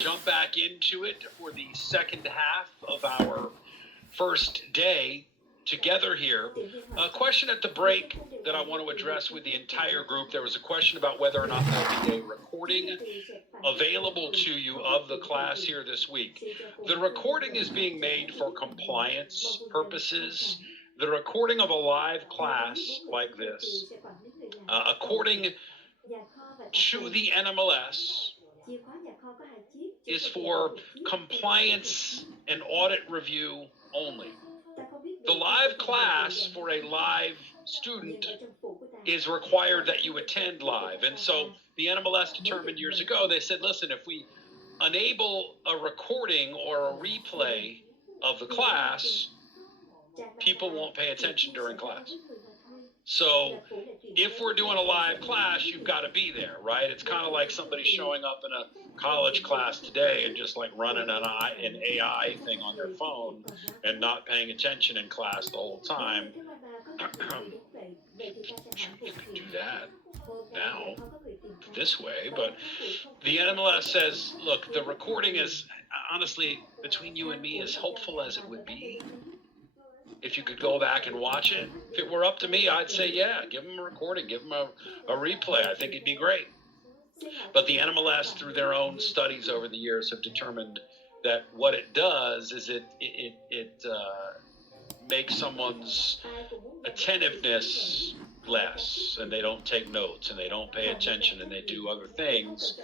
Jump back into it for the second half of our first day together here. A question at the break that I want to address with the entire group. There was a question about whether or not there'll be a recording available to you of the class here this week. The recording is being made for compliance purposes. The recording of a live class like this, according to the NMLS, is for compliance and audit review only. The live class for a live student is required that you attend live. And so the NMLS determined years ago, they said, listen, if we enable a recording or a replay of the class, people won't pay attention during class. So if we're doing a live class, you've got to be there, right? It's kind of like somebody showing up in a college class today and just like running an AI thing on their phone and not paying attention in class the whole time. You can do that now this way, but the NMLS says, look, the recording is, honestly, between you and me, as helpful as it would be, if you could go back and watch it. If it were up to me, I'd say, yeah, give them a recording, give them a replay. I think it'd be great. But the NMLS, through their own studies over the years, have determined that what it does is it makes someone's attentiveness less, and they don't take notes, and they don't pay attention, and they do other things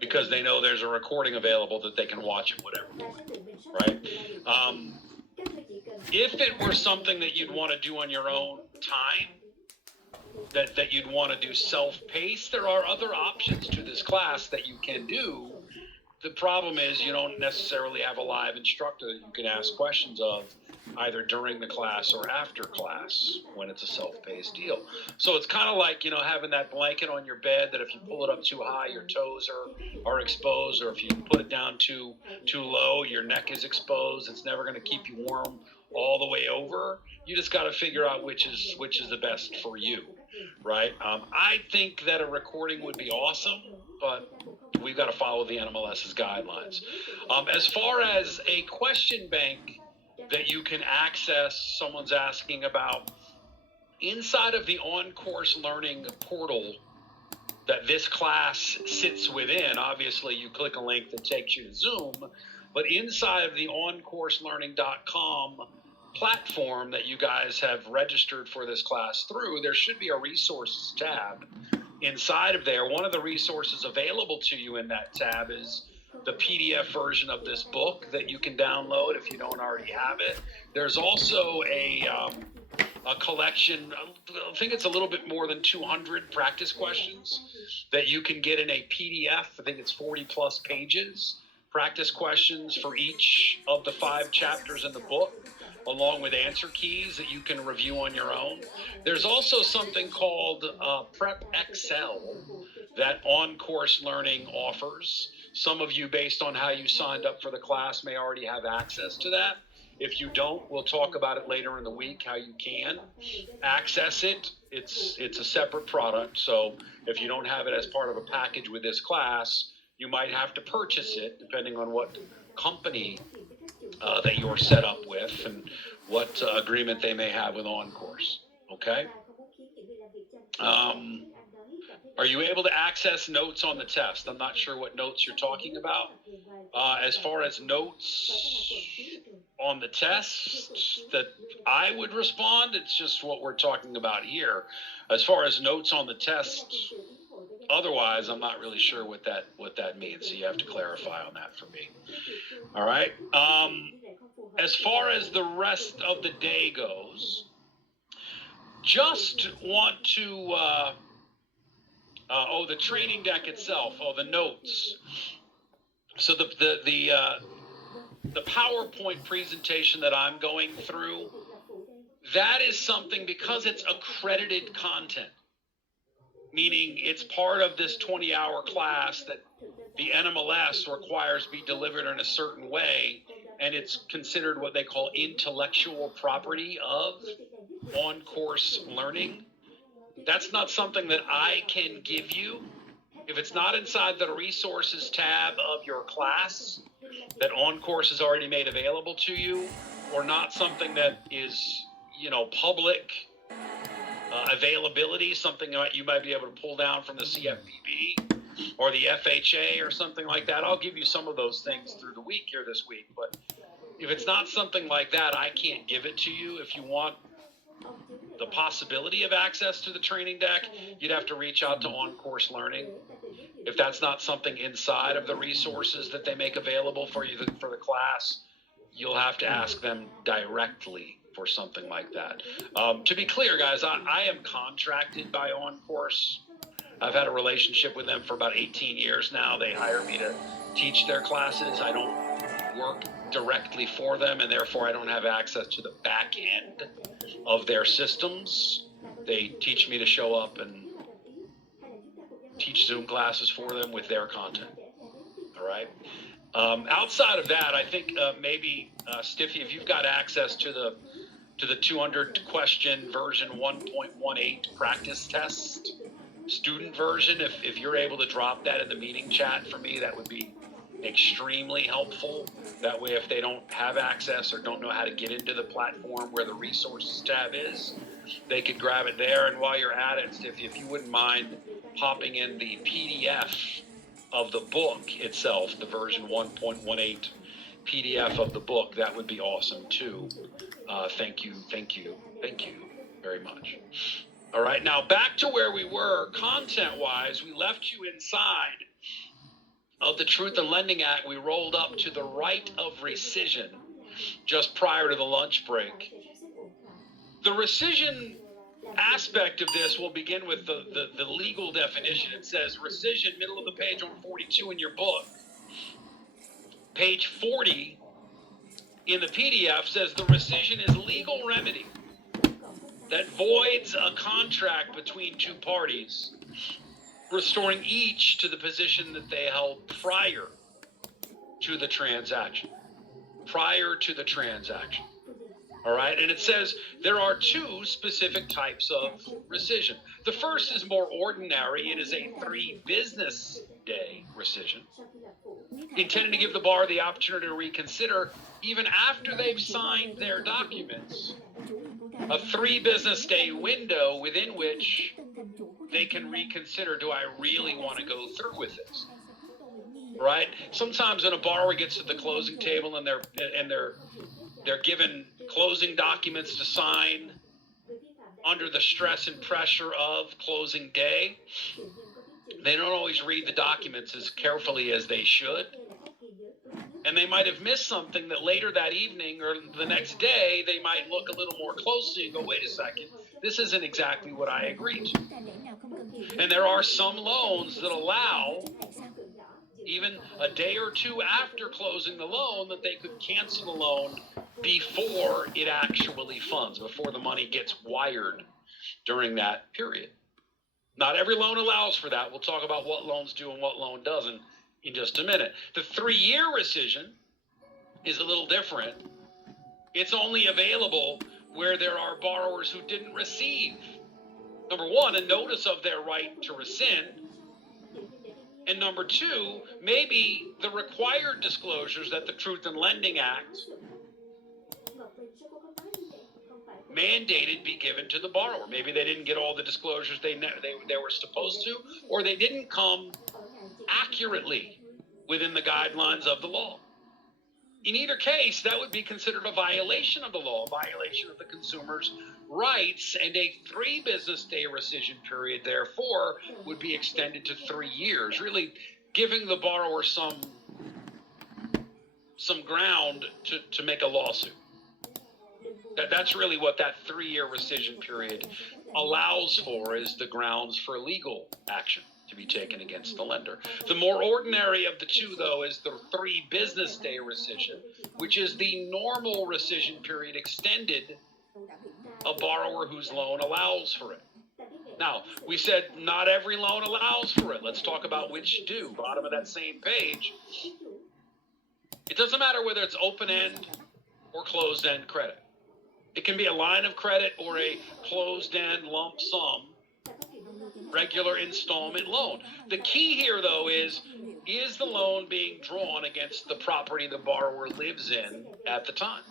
because they know there's a recording available that they can watch at whatever point, right? If it were something that you'd want to do on your own time, that you'd want to do self-paced, there are other options to this class that you can do. The problem is you don't necessarily have a live instructor that you can ask questions of either during the class or after class when it's a self-paced deal. So it's kind of like, having that blanket on your bed that if you pull it up too high, your toes are exposed, or if you put it down too low, your neck is exposed. It's never going to keep you warm all the way over. You just got to figure out which is the best for you, right? I think that a recording would be awesome, but we've got to follow the NMLS's guidelines. As far as a question bank that you can access, someone's asking about, inside of the on-course learning portal that this class sits within. Obviously, you click a link that takes you to Zoom, but inside of the onCourseLearning.com platform that you guys have registered for this class through, there should be a resources tab inside of there. One of the resources available to you in that tab is the PDF version of this book that you can download if you don't already have it. There's also a collection, I think it's a little bit more than 200 practice questions that you can get in a PDF. I think it's 40 plus pages, practice questions for each of the 5 chapters in the book, along with answer keys that you can review on your own. There's also something called Prep Excel that On-Course Learning offers. Some of you, based on how you signed up for the class, may already have access to that. If you don't, we'll talk about it later in the week, how you can access it. It's a separate product, so if you don't have it as part of a package with this class, you might have to purchase it, depending on what company that you're set up with and what agreement they may have with OnCourse, okay? Are you able to access notes on the test? I'm not sure what notes you're talking about. As far as notes on the test that I would respond, it's just what we're talking about here. As far as notes on the test, otherwise, I'm not really sure what that means. So you have to clarify on that for me. All right. As far as the rest of the day goes, just want to the training deck itself, the notes. So the PowerPoint presentation that I'm going through, that is something, because it's accredited content, meaning it's part of this 20-hour class that the NMLS requires be delivered in a certain way, and it's considered what they call intellectual property of on-course learning. That's not something that I can give you If it's not inside the resources tab of your class that OnCourse has already made available to you, or not something that is, public availability, something that you might be able to pull down from the CFPB or the FHA or something like that, I'll give you some of those things through the week here this week. But if it's not something like that, I can't give it to you. If you want the possibility of access to the training deck, you'd have to reach out to OnCourse Learning. If that's not something inside of the resources that they make available for you for the class, you'll have to ask them directly for something like that. To be clear, guys, I am contracted by OnCourse. I've had a relationship with them for about 18 years now. They hire me to teach their classes. I don't work directly for them, and therefore I don't have access to the back end of their systems. They teach me to show up and teach Zoom classes for them with their content. All right. Outside of that, I think maybe Stiffy, if you've got access to the 200 question version 1.18 practice test student version, if you're able to drop that in the meeting chat for me, that would be extremely helpful. That way, if they don't have access or don't know how to get into the platform where the resources tab is, they could grab it there. And while you're at it, Stiffy, if you wouldn't mind popping in the PDF of the book itself, the version 1.18 PDF of the book, that would be awesome too. Thank you very much. All right, now back to where we were content-wise. We left you inside of the Truth in Lending Act. We rolled up to the right of rescission just prior to the lunch break. The rescission aspect of this will begin with the legal definition. It says rescission, middle of the page on 42 in your book. Page 40 in the PDF says the rescission is legal remedy that voids a contract between two parties, restoring each to the position that they held prior to the transaction. Prior to the transaction. All right, and it says there are two specific types of rescission. The first is more ordinary. It is a 3 business day rescission, intended to give the bar the opportunity to reconsider even after they've signed their documents. A 3 business day window within which they can reconsider, do I really want to go through with this? Right? Sometimes when a borrower gets to the closing table and they're given closing documents to sign under the stress and pressure of closing day, they don't always read the documents as carefully as they should. And they might have missed something that later that evening or the next day, they might look a little more closely and go, wait a second, this isn't exactly what I agreed to. And there are some loans that allow, even a day or two after closing the loan, that they could cancel the loan before it actually funds, before the money gets wired during that period. Not every loan allows for that. We'll talk about what loans do and what loan doesn't in just a minute. The 3-year rescission is a little different. It's only available where there are borrowers who didn't receive, number one, a notice of their right to rescind, and number two, maybe the required disclosures that the Truth in Lending Act mandated be given to the borrower. Maybe they didn't get all the disclosures they were supposed to, or they didn't come accurately within the guidelines of the law. In either case, that would be considered a violation of the law, a violation of the consumer's rights, and a 3 business day rescission period, therefore, would be extended to 3 years, really giving the borrower some ground to make a lawsuit. That's really what that 3-year rescission period allows for, is the grounds for legal action to be taken against the lender. The more ordinary of the two, though, is the 3 business day rescission, which is the normal rescission period extended a borrower whose loan allows for it. Now, we said not every loan allows for it. Let's talk about which do. Bottom of that same page. It doesn't matter whether it's open-end or closed-end credit. It can be a line of credit or a closed-end lump sum regular installment loan. The key here, though, is the loan being drawn against the property the borrower lives in at the time?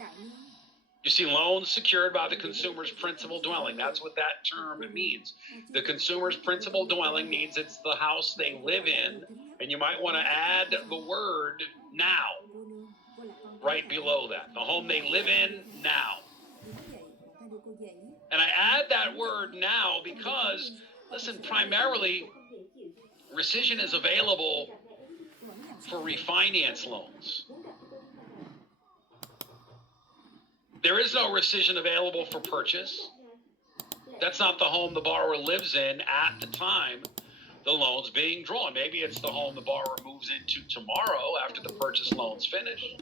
You see, loans secured by the consumer's principal dwelling. That's what that term means. The consumer's principal dwelling means it's the house they live in, and you might want to add the word now right below that. The home they live in now. And I add that word now because, listen, primarily, rescission is available for refinance loans. There is no rescission available for purchase. That's not the home the borrower lives in at the time the loan's being drawn. Maybe it's the home the borrower moves into tomorrow after the purchase loan's finished.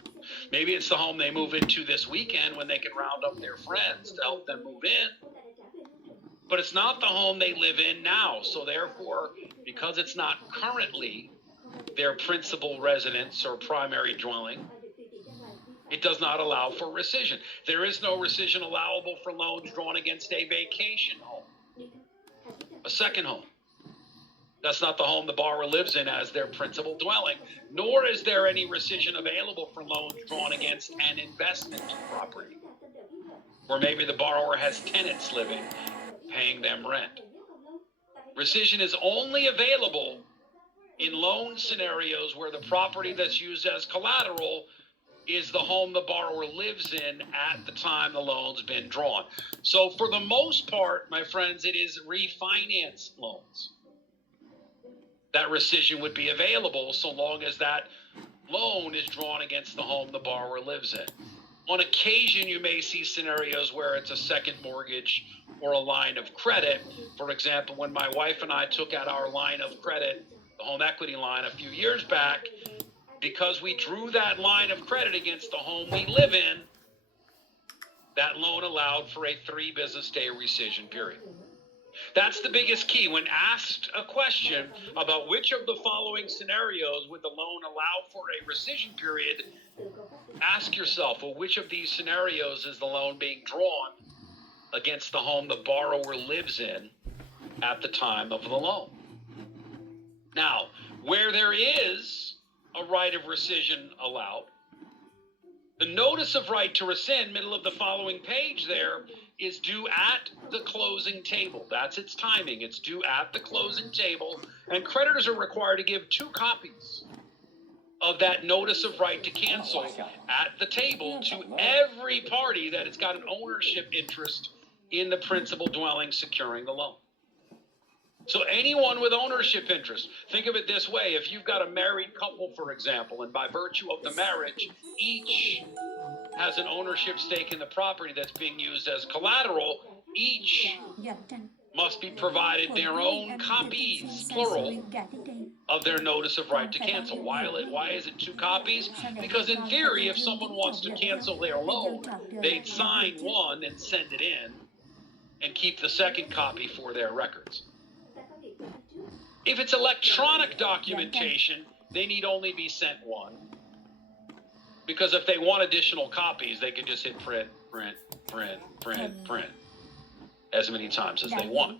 Maybe it's the home they move into this weekend when they can round up their friends to help them move in. But it's not the home they live in now. So therefore, because it's not currently their principal residence or primary dwelling, it does not allow for rescission. There is no rescission allowable for loans drawn against a vacation home, a second home. That's not the home the borrower lives in as their principal dwelling, nor is there any rescission available for loans drawn against an investment property, where maybe the borrower has tenants living, paying them rent. Rescission is only available in loan scenarios where the property that's used as collateral is the home the borrower lives in at the time the loan's been drawn. So for the most part, my friends, it is refinance loans that rescission would be available so long as that loan is drawn against the home the borrower lives in. On occasion, you may see scenarios where it's a second mortgage or a line of credit. For example, when my wife and I took out our line of credit, the home equity line, a few years back, because we drew that line of credit against the home we live in, that loan allowed for a 3 business day rescission period. That's the biggest key. When asked a question about which of the following scenarios would the loan allow for a rescission period, ask yourself, well, which of these scenarios is the loan being drawn against the home the borrower lives in at the time of the loan? Now, where there is a right of rescission allowed, the notice of right to rescind, middle of the following page there, is due at the closing table. That's its timing. It's due at the closing table, and creditors are required to give 2 copies of that notice of right to cancel at the table to every party that has got an ownership interest in the principal dwelling securing the loan. So anyone with ownership interest, think of it this way. If you've got a married couple, for example, and by virtue of the marriage, each has an ownership stake in the property that's being used as collateral, each must be provided their own copies, plural, of their notice of right to cancel. Why is it 2 copies? Because in theory, if someone wants to cancel their loan, they'd sign one and send it in and keep the second copy for their records. If it's electronic documentation, they need only be sent one. Because if they want additional copies, they can just hit print, print, print, print, print as many times as they want.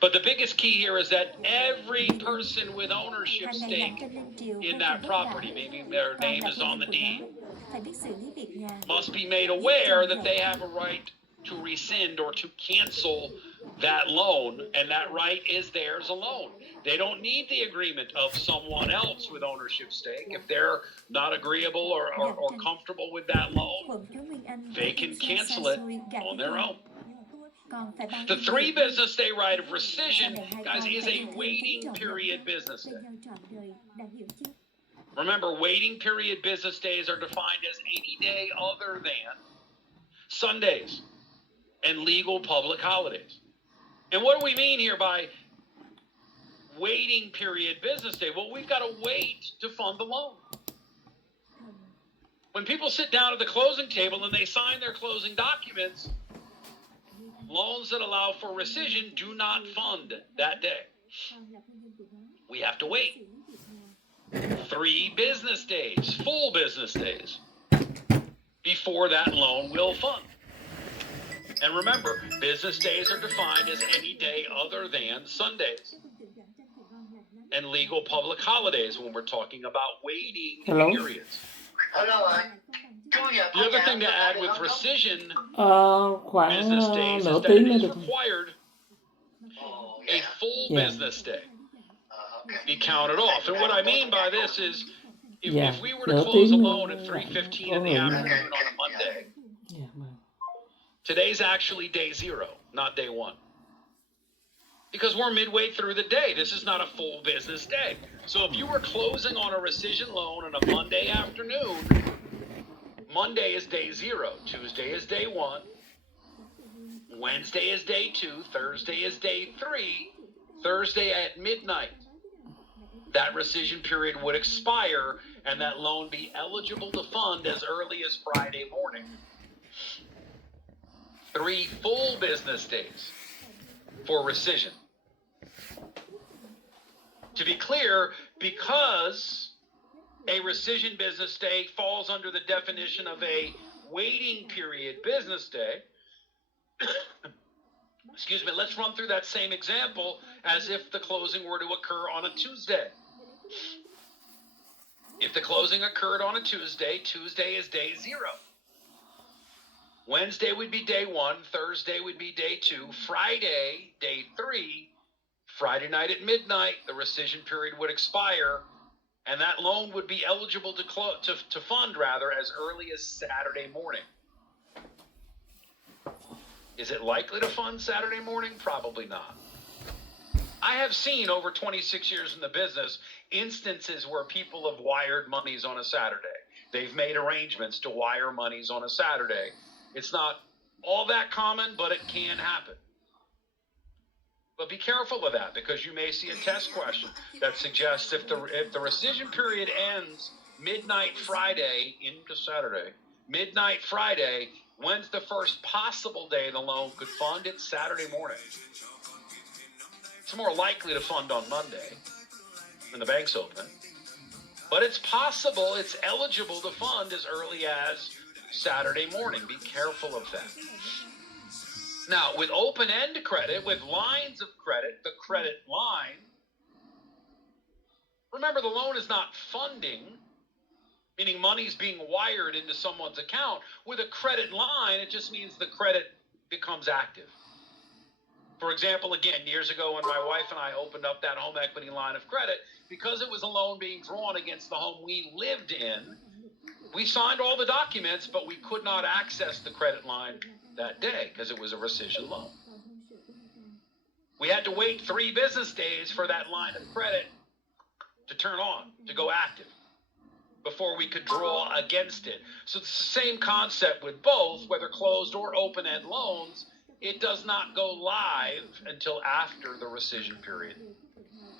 But the biggest key here is that every person with ownership stake in that property, maybe their name is on the deed, must be made aware that they have a right to rescind or to cancel that loan, and that right is theirs alone. They don't need the agreement of someone else with ownership stake. If they're not agreeable or comfortable with that loan, they can cancel it on their own. The 3 business day right of rescission, guys, is a waiting period business day. Remember, waiting period business days are defined as any day other than Sundays and legal public holidays. And what do we mean here by waiting period business day? Well, we've got to wait to fund the loan. When people sit down at the closing table and they sign their closing documents, loans that allow for rescission do not fund that day. We have to wait 3 business days, full business days, before that loan will fund. And remember, business days are defined as any day other than Sundays. and legal public holidays when we're talking about waiting Hello? periods. The other thing to add with rescission Khoảng business days nửa is that tiếng it nữa is được không? required a full Yeah. business day be counted off. And what I mean by this is if we were to nửa close a tiếng loan at lại 3:15 có in the rượu. afternoon on a Monday, Yeah, vâng. today's actually day 0, not day 1. Because we're midway through the day. This is not a full business day. So if you were closing on a rescission loan on a Monday afternoon, Monday is day 0, Tuesday is day 1, Wednesday is day 2, Thursday is day 3, Thursday at midnight, that rescission period would expire and that loan be eligible to fund as early as Friday morning. 3 full business days for rescission. To be clear, because a rescission business day falls under the definition of a waiting period business day, excuse me, let's run through that same example as if the closing were to occur on a Tuesday. If the closing occurred on a Tuesday, Tuesday is day 0. Wednesday would be day 1, Thursday would be day 2, Friday, day 3, Friday night at midnight, the rescission period would expire, and that loan would be eligible to fund as early as Saturday morning. Is it likely to fund Saturday morning? Probably not. I have seen over 26 years in the business instances where people have wired monies on a Saturday. They've made arrangements to wire monies on a Saturday. It's not all that common, but it can happen. But be careful of that, because you may see a test question that suggests if the rescission period ends midnight Friday into Saturday, midnight Friday, when's the first possible day the loan could fund? It's Saturday morning. It's more likely to fund on Monday when the bank's open. But it's possible, it's eligible to fund as early as Saturday morning. Be careful of that. Now, with open-end credit, with lines of credit, the credit line, remember the loan is not funding, meaning money's being wired into someone's account. With a credit line, it just means the credit becomes active. For example, again, years ago when my wife and I opened up that home equity line of credit, because it was a loan being drawn against the home we lived in, we signed all the documents, but we could not access the credit line that day because it was a rescission loan. We had to wait 3 business days for that line of credit to turn on, to go active, before we could draw against it. So it's the same concept with both, whether closed or open-end loans. It does not go live until after the rescission period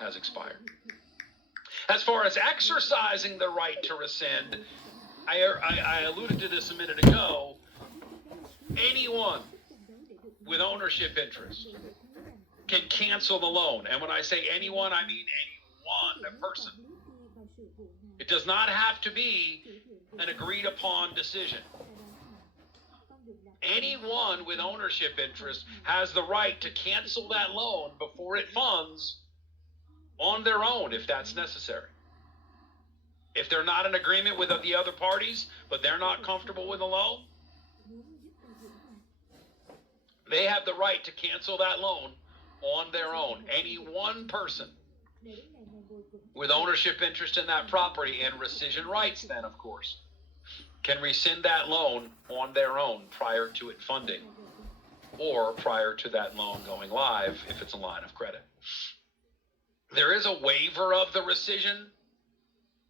has expired. As far as exercising the right to rescind, I alluded to this a minute ago. Anyone with ownership interest can cancel the loan. And when I say anyone, I mean anyone, a person. It does not have to be an agreed upon decision. Anyone with ownership interest has the right to cancel that loan before it funds on their own if that's necessary. If they're not in agreement with the other parties, but they're not comfortable with the loan, they have the right to cancel that loan on their own. Any one person with ownership interest in that property and rescission rights, then, of course, can rescind that loan on their own prior to it funding or prior to that loan going live if it's a line of credit. There is a waiver of the rescission,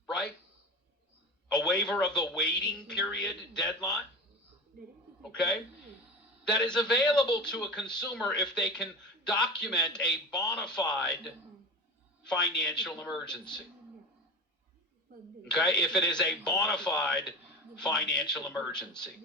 right? A waiver of the waiting period deadline, okay? That is available to a consumer if they can document a bona fide financial emergency. Okay, if it is a bona fide financial emergency,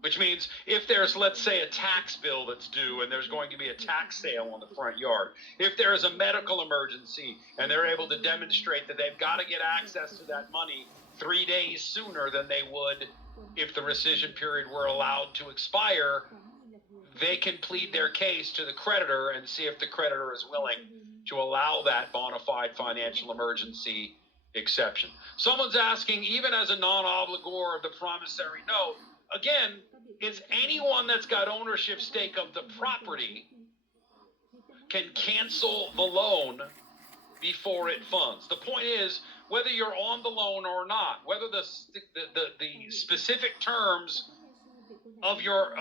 which means if there's, let's say, a tax bill that's due and there's going to be a tax sale on the front yard, if there is a medical emergency and they're able to demonstrate that they've got to get access to that money 3 days sooner than they would if the rescission period were allowed to expire, they can plead their case to the creditor and see if the creditor is willing to allow that bona fide financial emergency exception. Someone's asking, even as a non-obligor of the promissory note, again, it's anyone that's got ownership stake of the property can cancel the loan before it funds. The point is, whether you're on the loan or not, whether the specific terms of your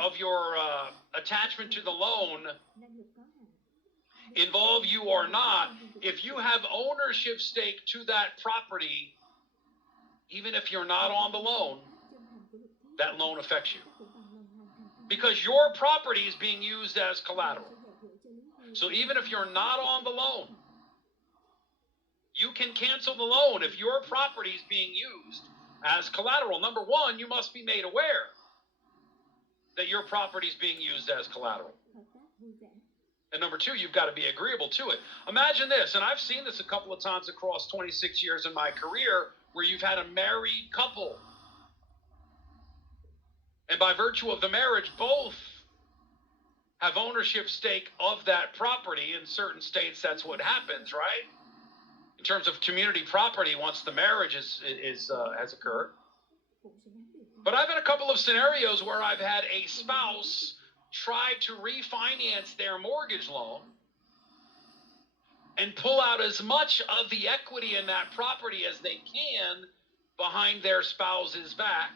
attachment to the loan involve you or not, if you have ownership stake to that property, even if you're not on the loan, that loan affects you. Because your property is being used as collateral. So even if you're not on the loan, you can cancel the loan if your property is being used as collateral. Number one, you must be made aware that your property is being used as collateral. And number two, you've got to be agreeable to it. Imagine this, and I've seen this a couple of times across 26 years in my career, where you've had a married couple. And by virtue of the marriage, both have ownership stake of that property. In certain states, that's what happens, right? In terms of community property, once the marriage has occurred. But I've had a couple of scenarios where I've had a spouse try to refinance their mortgage loan and pull out as much of the equity in that property as they can behind their spouse's back.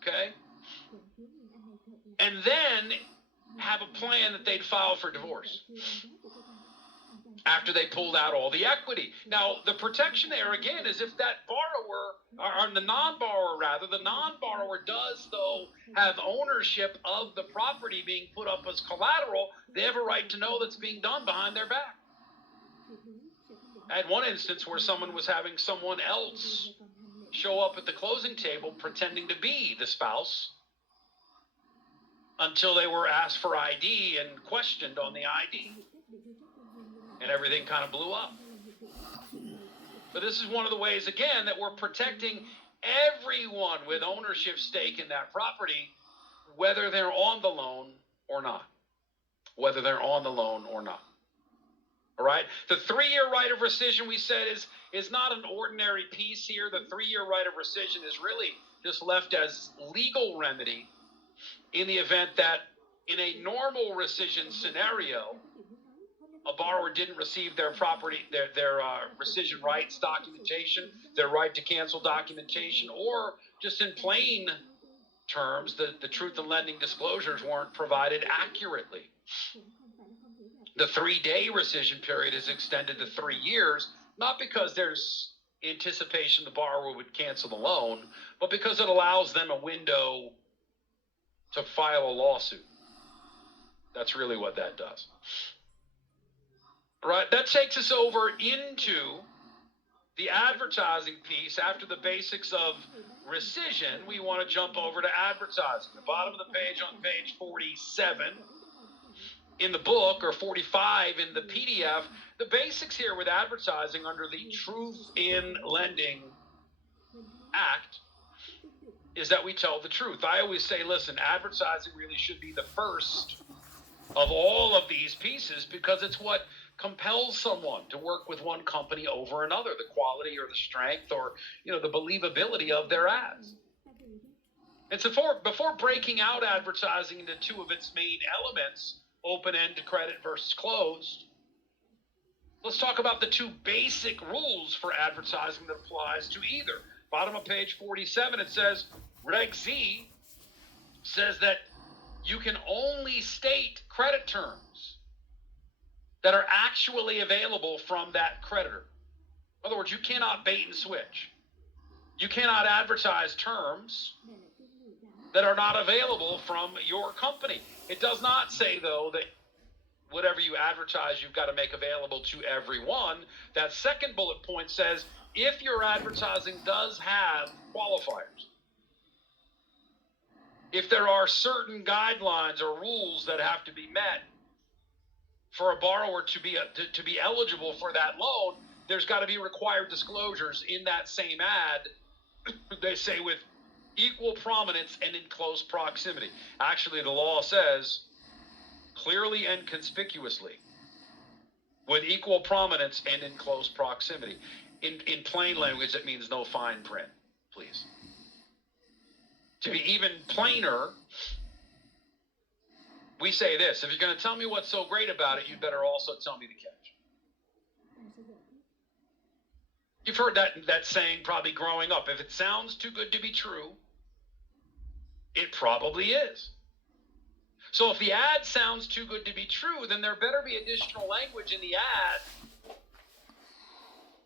Okay? And then have a plan that they'd file for divorce after they pulled out all the equity. Now, the protection there, again, is if that borrower, or the non-borrower rather, the non-borrower does, though, have ownership of the property being put up as collateral, they have a right to know that's being done behind their back. I had one instance where someone was having someone else show up at the closing table pretending to be the spouse until they were asked for ID and questioned on the ID. And everything kind of blew up. But this is one of the ways, again, that we're protecting everyone with ownership stake in that property, whether they're on the loan or not. Whether they're on the loan or not. All right? The 3-year right of rescission, we said, is not an ordinary piece here. The 3-year right of rescission is really just left as legal remedy in the event that in a normal rescission scenario, a borrower didn't receive their property, their rescission rights documentation, their right to cancel documentation, or just in plain terms, the truth in lending disclosures weren't provided accurately. The 3-day rescission period is extended to 3 years, not because there's anticipation the borrower would cancel the loan, but because it allows them a window to file a lawsuit. That's really what that does. Right, that takes us over into the advertising piece. After the basics of rescission, we want to jump over to advertising. The bottom of the page on page 47 in the book, or 45 in the PDF, the basics here with advertising under the Truth in Lending Act is that we tell the truth. I always say, listen, advertising really should be the first of all of these pieces, because it's what compels someone to work with one company over another, the quality or the strength or, the believability of their ads. And so before breaking out advertising into two of its main elements, open-end credit versus closed, let's talk about the two basic rules for advertising that applies to either. Bottom of page 47, it says, Reg Z says that you can only state credit terms that are actually available from that creditor. In other words, you cannot bait and switch. You cannot advertise terms that are not available from your company. It does not say, though, that whatever you advertise, you've got to make available to everyone. That second bullet point says, if your advertising does have qualifiers, if there are certain guidelines or rules that have to be met for a borrower to be eligible for that loan, there's got to be required disclosures in that same ad. They say with equal prominence and in close proximity. Actually, the law says clearly and conspicuously with equal prominence and in close proximity. In plain language, it means no fine print, please. To be even plainer, we say this: if you're going to tell me what's so great about it, you'd better also tell me the catch. You've heard that saying probably growing up. If it sounds too good to be true, it probably is. So if the ad sounds too good to be true, then there better be additional language in the ad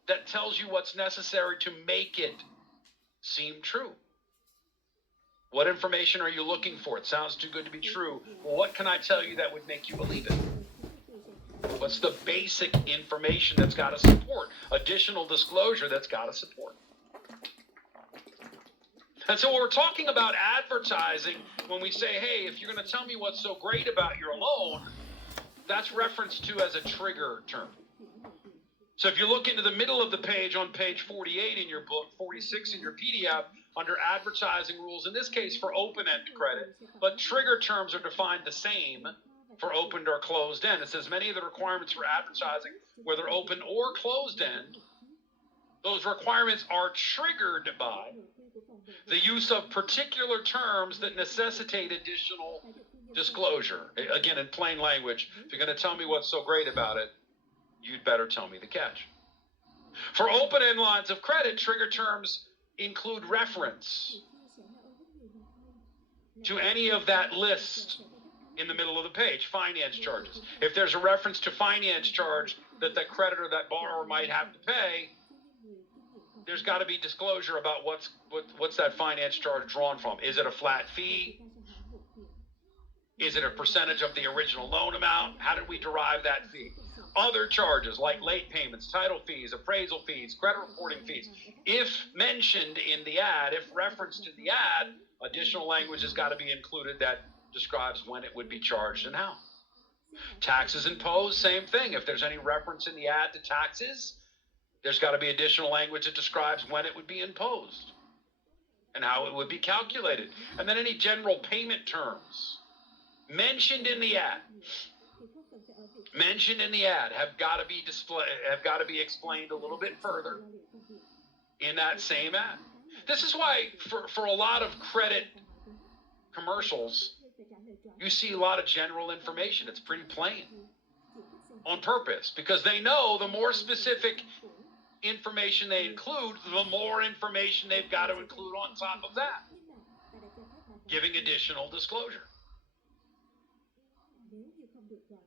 that tells you what's necessary to make it seem true. What information are you looking for? It sounds too good to be true. Well, what can I tell you that would make you believe it? What's the basic information that's got to support? Additional disclosure that's got to support. And so when we're talking about advertising, when we say, hey, if you're going to tell me what's so great about your loan, that's referenced to as a trigger term. So if you look into the middle of the page on page 48 in your book, 46 in your PDF, under advertising rules, in this case for open-end credit, but trigger terms are defined the same for opened or closed-end. It says many of the requirements for advertising, whether open or closed-end, those requirements are triggered by the use of particular terms that necessitate additional disclosure. Again, in plain language, if you're going to tell me what's so great about it, you'd better tell me the catch. For open-end lines of credit, trigger terms include reference to any of that list in the middle of the page, finance charges. If there's a reference to finance charge that the creditor, that borrower might have to pay, there's got to be disclosure about what's that finance charge drawn from. Is it a flat fee? Is it a percentage of the original loan amount? How did we derive that fee? Other charges like late payments, title fees, appraisal fees, credit reporting fees. If mentioned in the ad, if referenced in the ad, additional language has got to be included that describes when it would be charged and how. Taxes imposed, same thing. If there's any reference in the ad to taxes, there's got to be additional language that describes when it would be imposed and how it would be calculated. And then any general payment terms mentioned in the ad have got to be explained a little bit further in that same ad. This is why for a lot of credit commercials, you see a lot of general information. It's pretty plain on purpose, because they know the more specific information they include, the more information they've got to include on top of that, giving additional disclosure.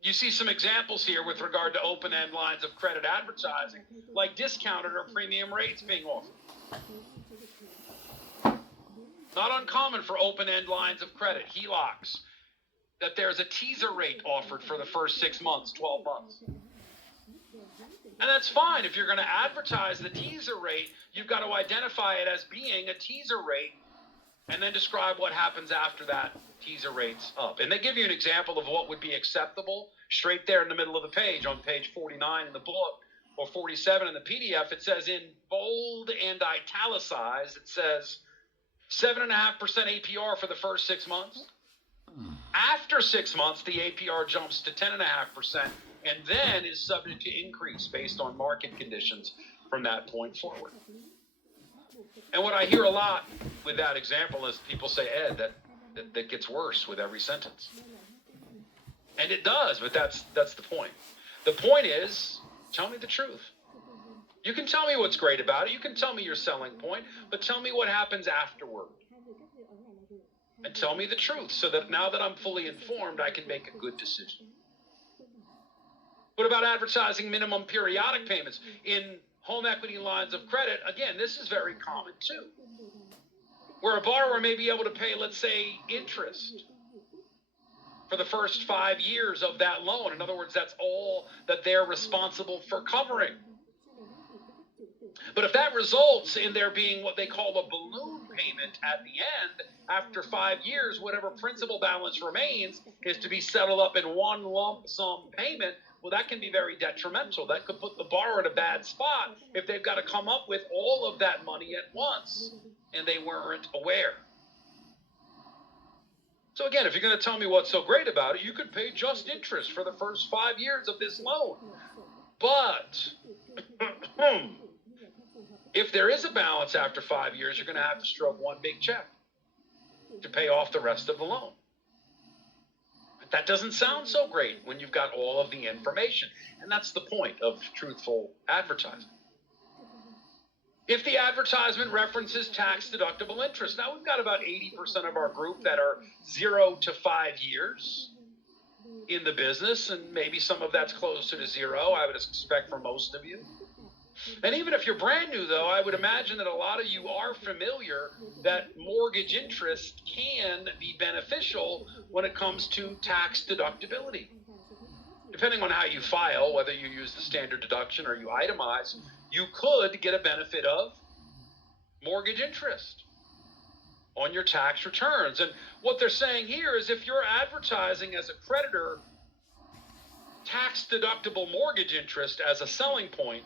You see some examples here with regard to open-end lines of credit advertising, like discounted or premium rates being offered. Not uncommon for open-end lines of credit, HELOCs, that there's a teaser rate offered for the first 6 months, 12 months. And that's fine. If you're going to advertise the teaser rate, you've got to identify it as being a teaser rate and then describe what happens after that teaser rate's up. And they give you an example of what would be acceptable straight there in the middle of the page on page 49 in the book or 47 in the PDF. It says in bold and italicized, it says 7.5% APR for the first 6 months. After 6 months, the APR jumps to 10.5% and then is subject to increase based on market conditions from that point forward. And what I hear a lot with that example is people say, Ed, that gets worse with every sentence. And it does, but that's the point. The point is, tell me the truth. You can tell me what's great about it. You can tell me your selling point, but tell me what happens afterward. And tell me the truth so that now that I'm fully informed, I can make a good decision. What about advertising minimum periodic payments? In home equity lines of credit, again, this is very common too, where a borrower may be able to pay, let's say, interest for the first 5 years of that loan. In other words, that's all that they're responsible for covering. But if that results in there being what they call a balloon payment at the end, after 5 years, whatever principal balance remains is to be settled up in one lump sum payment. Well, that can be very detrimental. That could put the borrower in a bad spot if they've got to come up with all of that money at once and they weren't aware. So again, if you're going to tell me what's so great about it, you could pay just interest for the first 5 years of this loan. But if there is a balance after 5 years, you're going to have to stroke one big check to pay off the rest of the loan. That doesn't sound so great when you've got all of the information. And that's the point of truthful advertising. If the advertisement references tax-deductible interest, now we've got about 80% of our group that are 0 to 5 years in the business, and maybe some of that's closer to 0, I would expect for most of you. And even if you're brand new, though, I would imagine that a lot of you are familiar that mortgage interest can be beneficial when it comes to tax deductibility. Depending on how you file, whether you use the standard deduction or you itemize, you could get a benefit of mortgage interest on your tax returns. And what they're saying here is if you're advertising as a creditor tax deductible mortgage interest as a selling point,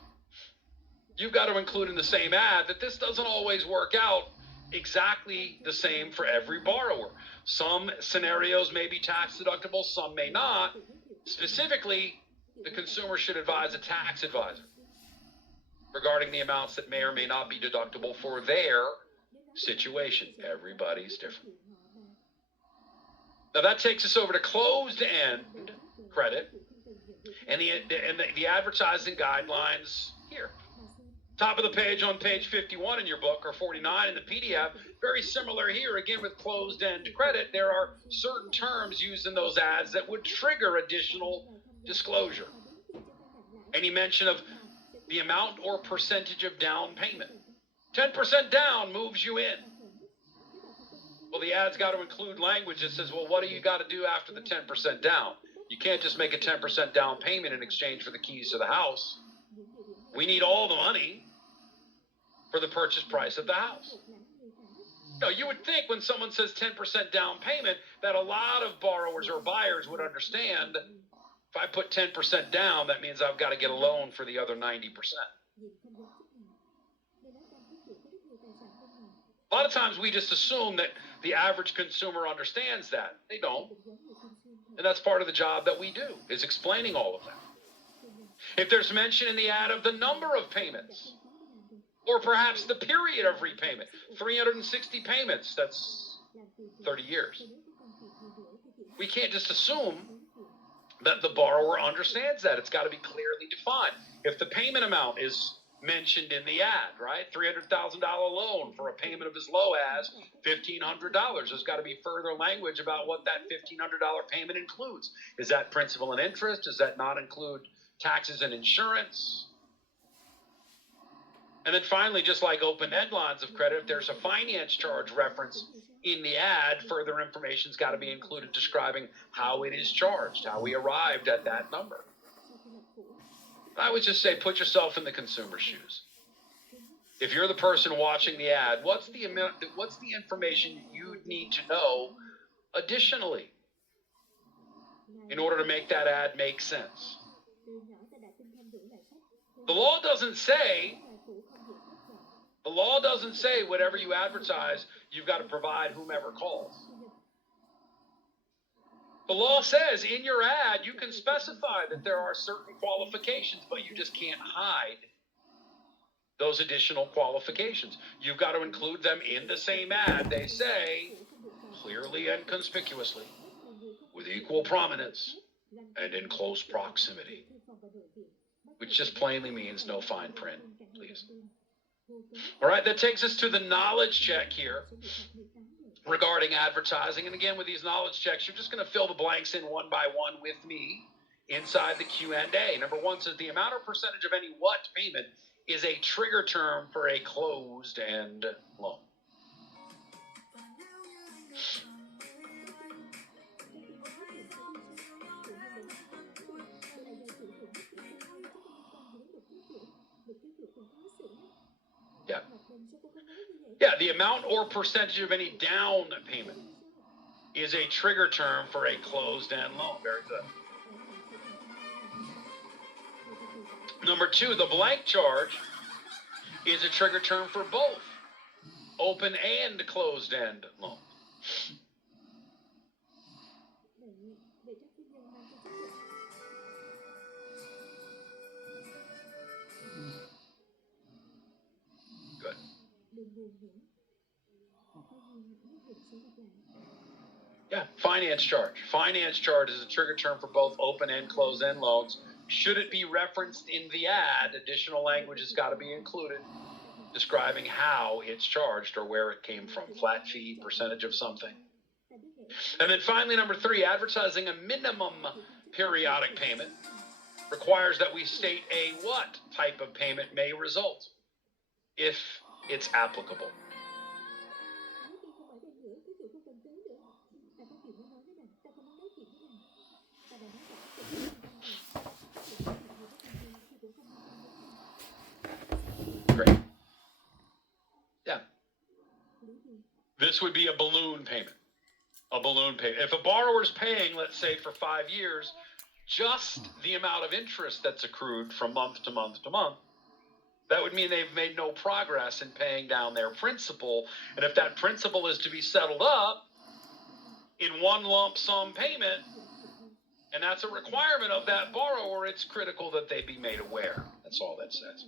you've got to include in the same ad that this doesn't always work out exactly the same for every borrower. Some scenarios may be tax deductible, some may not. Specifically, the consumer should advise a tax advisor regarding the amounts that may or may not be deductible for their situation. Everybody's different. Now that takes us over to closed-end credit and the advertising guidelines here. Top of the page on page 51 in your book, or 49 in the PDF. Very similar here, again with closed-end credit. There are certain terms used in those ads that would trigger additional disclosure. Any mention of the amount or percentage of down payment. 10% down moves you in. Well, the ad's got to include language that says, well, what do you got to do after the 10% down? You can't just make a 10% down payment in exchange for the keys to the house. We need all the money for the purchase price of the house. No, you would think when someone says 10% down payment that a lot of borrowers or buyers would understand, if I put 10% down, that means I've got to get a loan for the other 90%. A lot of times we just assume that the average consumer understands that. They don't. And that's part of the job that we do, is explaining all of that. If there's mention in the ad of the number of payments, or perhaps the period of repayment, 360 payments, that's 30 years. We can't just assume that the borrower understands that. It's got to be clearly defined. If the payment amount is mentioned in the ad, right? $300,000 loan for a payment of as low as $1,500. There's got to be further language about what that $1,500 payment includes. Is that principal and interest? Does that not include taxes and insurance? And then finally, just like open-end lines of credit, if there's a finance charge reference in the ad, further information's got to be included describing how it is charged, how we arrived at that number. I would just say put yourself in the consumer's shoes. If you're the person watching the ad, what's the information you need to know additionally in order to make that ad make sense? The law doesn't say whatever you advertise, you've got to provide whomever calls. The law says in your ad, you can specify that there are certain qualifications, but you just can't hide those additional qualifications. You've got to include them in the same ad. They say clearly and conspicuously, with equal prominence and in close proximity, which just plainly means no fine print, please. All right, that takes us to the knowledge check here regarding advertising. And again, with these knowledge checks, you're just going to fill the blanks in one by one with me inside the Q&A. Number one says the amount or percentage of any what payment is a trigger term for a closed-end loan. Yeah, the amount or percentage of any down payment is a trigger term for a closed-end loan. Very good. Number two, the blank charge is a trigger term for both open and closed-end loan. Yeah, finance charge. Finance charge is a trigger term for both open and closed-end loans. Should it be referenced in the ad, additional language has got to be included describing how it's charged or where it came from. Flat fee, percentage of something. And then finally, number 3, advertising a minimum periodic payment requires that we state a what type of payment may result, if it's applicable. Great. Yeah. This would be a balloon payment. A balloon payment. If a borrower's paying, let's say for 5 years, just the amount of interest that's accrued from month to month to month, that would mean they've made no progress in paying down their principal. And if that principal is to be settled up in one lump sum payment, and that's a requirement of that borrower, it's critical that they be made aware. That's all that says.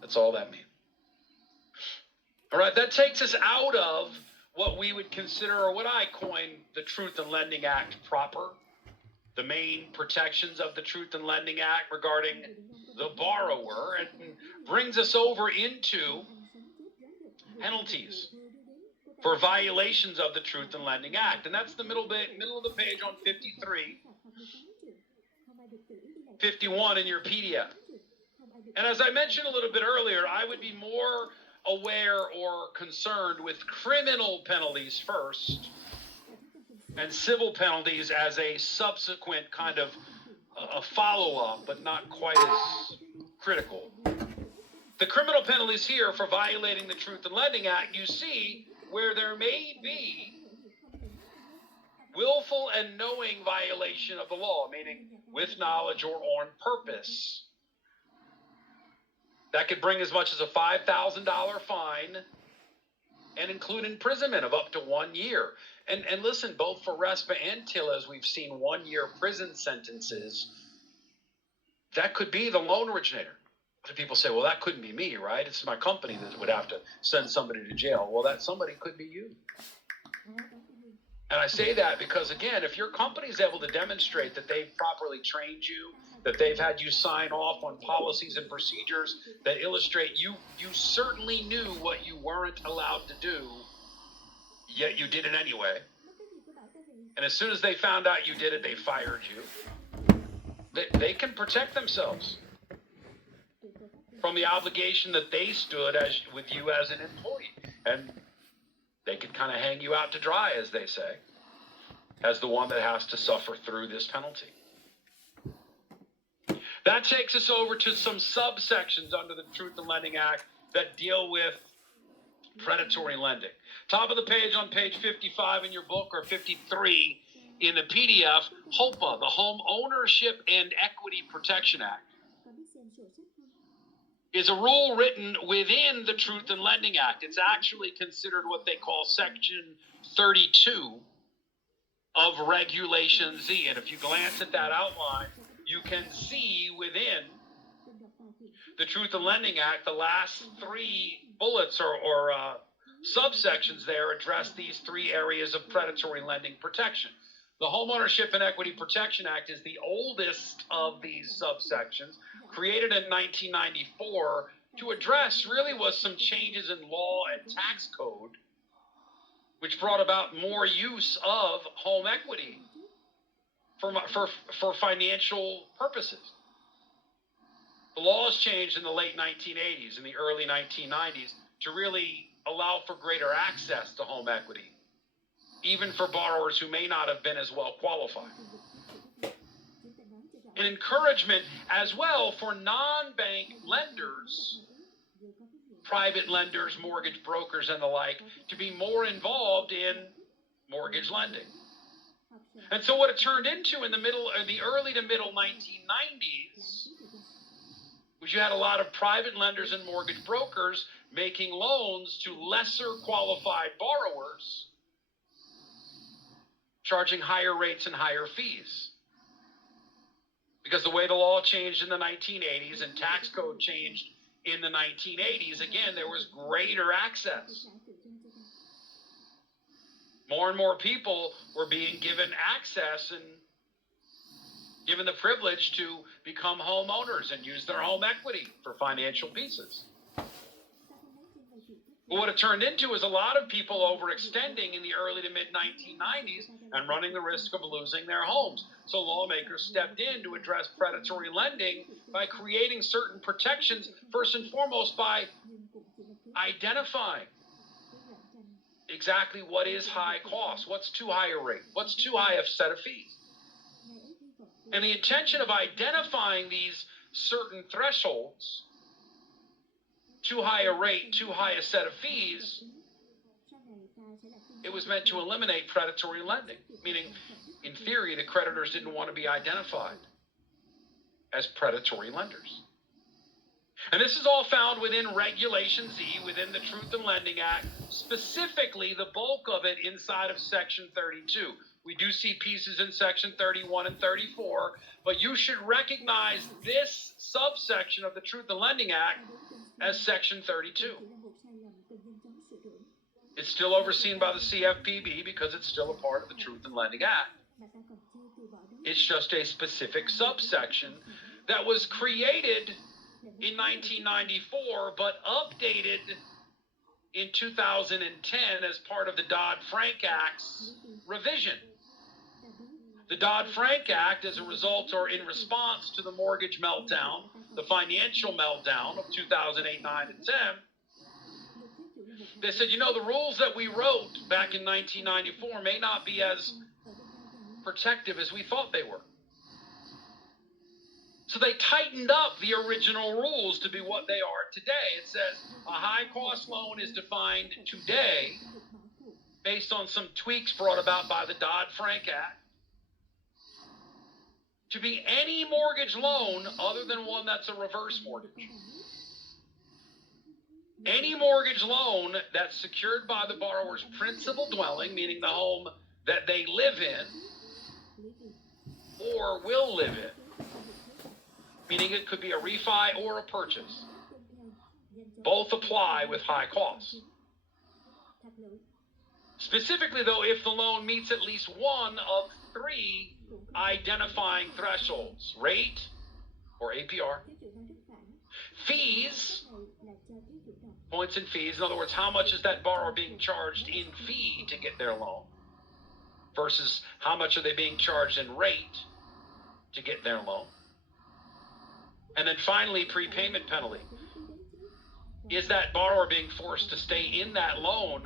That's all that means. All right, that takes us out of what we would consider, or what I coined, the Truth in Lending Act proper. The main protections of the Truth in Lending Act regarding the borrower, and brings us over into penalties for violations of the Truth in Lending Act. And that's the middle of the page on 53, 51 in your PDF. And as I mentioned a little bit earlier, I would be more aware or concerned with criminal penalties first and civil penalties as a subsequent kind of a follow-up, but not quite as critical. The criminal penalties here for violating the Truth in Lending Act, you see where there may be willful and knowing violation of the law, meaning with knowledge or on purpose. That could bring as much as a $5,000 fine and include imprisonment of up to 1 year. And listen, both for RESPA and TILAs, we've seen 1-year prison sentences. That could be the loan originator. People say, well, that couldn't be me, right? It's my company that would have to send somebody to jail. Well, that somebody could be you. And I say that because, again, if your company is able to demonstrate that they've properly trained you, that they've had you sign off on policies and procedures that illustrate you certainly knew what you weren't allowed to do, yet you did it anyway. And as soon as they found out you did it, they fired you. They can protect themselves from the obligation that they stood with you as an employee. And they could kind of hang you out to dry, as they say, as the one that has to suffer through this penalty. That takes us over to some subsections under the Truth in Lending Act that deal with predatory lending. Top of the page on page 55 in your book, or 53 in the PDF, HOPA, the Home Ownership and Equity Protection Act, is a rule written within the Truth in Lending Act. It's actually considered what they call Section 32 of Regulation Z. And if you glance at that outline, you can see within the Truth in Lending Act, the last 3 bullets or subsections there address these 3 areas of predatory lending protection. The Homeownership and Equity Protection Act is the oldest of these subsections, created in 1994 to address really was some changes in law and tax code, which brought about more use of home equity for financial purposes. The laws changed in the late 1980s and the early 1990s to really allow for greater access to home equity, even for borrowers who may not have been as well qualified. An encouragement as well for non-bank lenders, private lenders, mortgage brokers, and the like, to be more involved in mortgage lending. And so what it turned into in the early to middle 1990s was you had a lot of private lenders and mortgage brokers making loans to lesser qualified borrowers, charging higher rates and higher fees. Because the way the law changed in the 1980s and tax code changed in the 1980s, again, there was greater access. More and more people were being given access and given the privilege to become homeowners and use their home equity for financial pieces. But what it turned into is a lot of people overextending in the early to mid 1990s and running the risk of losing their homes. So lawmakers stepped in to address predatory lending by creating certain protections, first and foremost by identifying exactly what is high cost, what's too high a rate, what's too high a set of fees. And the intention of identifying these certain thresholds, too high a rate, too high a set of fees, it was meant to eliminate predatory lending, meaning, in theory, the creditors didn't want to be identified as predatory lenders. And this is all found within Regulation Z, within the Truth in Lending Act, specifically the bulk of it inside of Section 32. We do see pieces in Section 31 and 34, but you should recognize this subsection of the Truth in Lending Act as Section 32. It's still overseen by the CFPB because it's still a part of the Truth in Lending Act. It's just a specific subsection that was created in 1994 but updated in 2010 as part of the Dodd-Frank Act's revision. The Dodd-Frank Act, as a result or in response to the mortgage meltdown, the financial meltdown of 2008, 9, and 10, they said, you know, the rules that we wrote back in 1994 may not be as protective as we thought they were. So they tightened up the original rules to be what they are today. It says a high-cost loan is defined today based on some tweaks brought about by the Dodd-Frank Act to be any mortgage loan other than one that's a reverse mortgage. Any mortgage loan that's secured by the borrower's principal dwelling, meaning the home that they live in or will live in, meaning it could be a refi or a purchase. Both apply with high costs. Specifically, though, if the loan meets at least one of three identifying thresholds: rate, or APR, fees, points and fees. In other words, how much is that borrower being charged in fee to get their loan versus how much are they being charged in rate to get their loan. And then finally, prepayment penalty. Is that borrower being forced to stay in that loan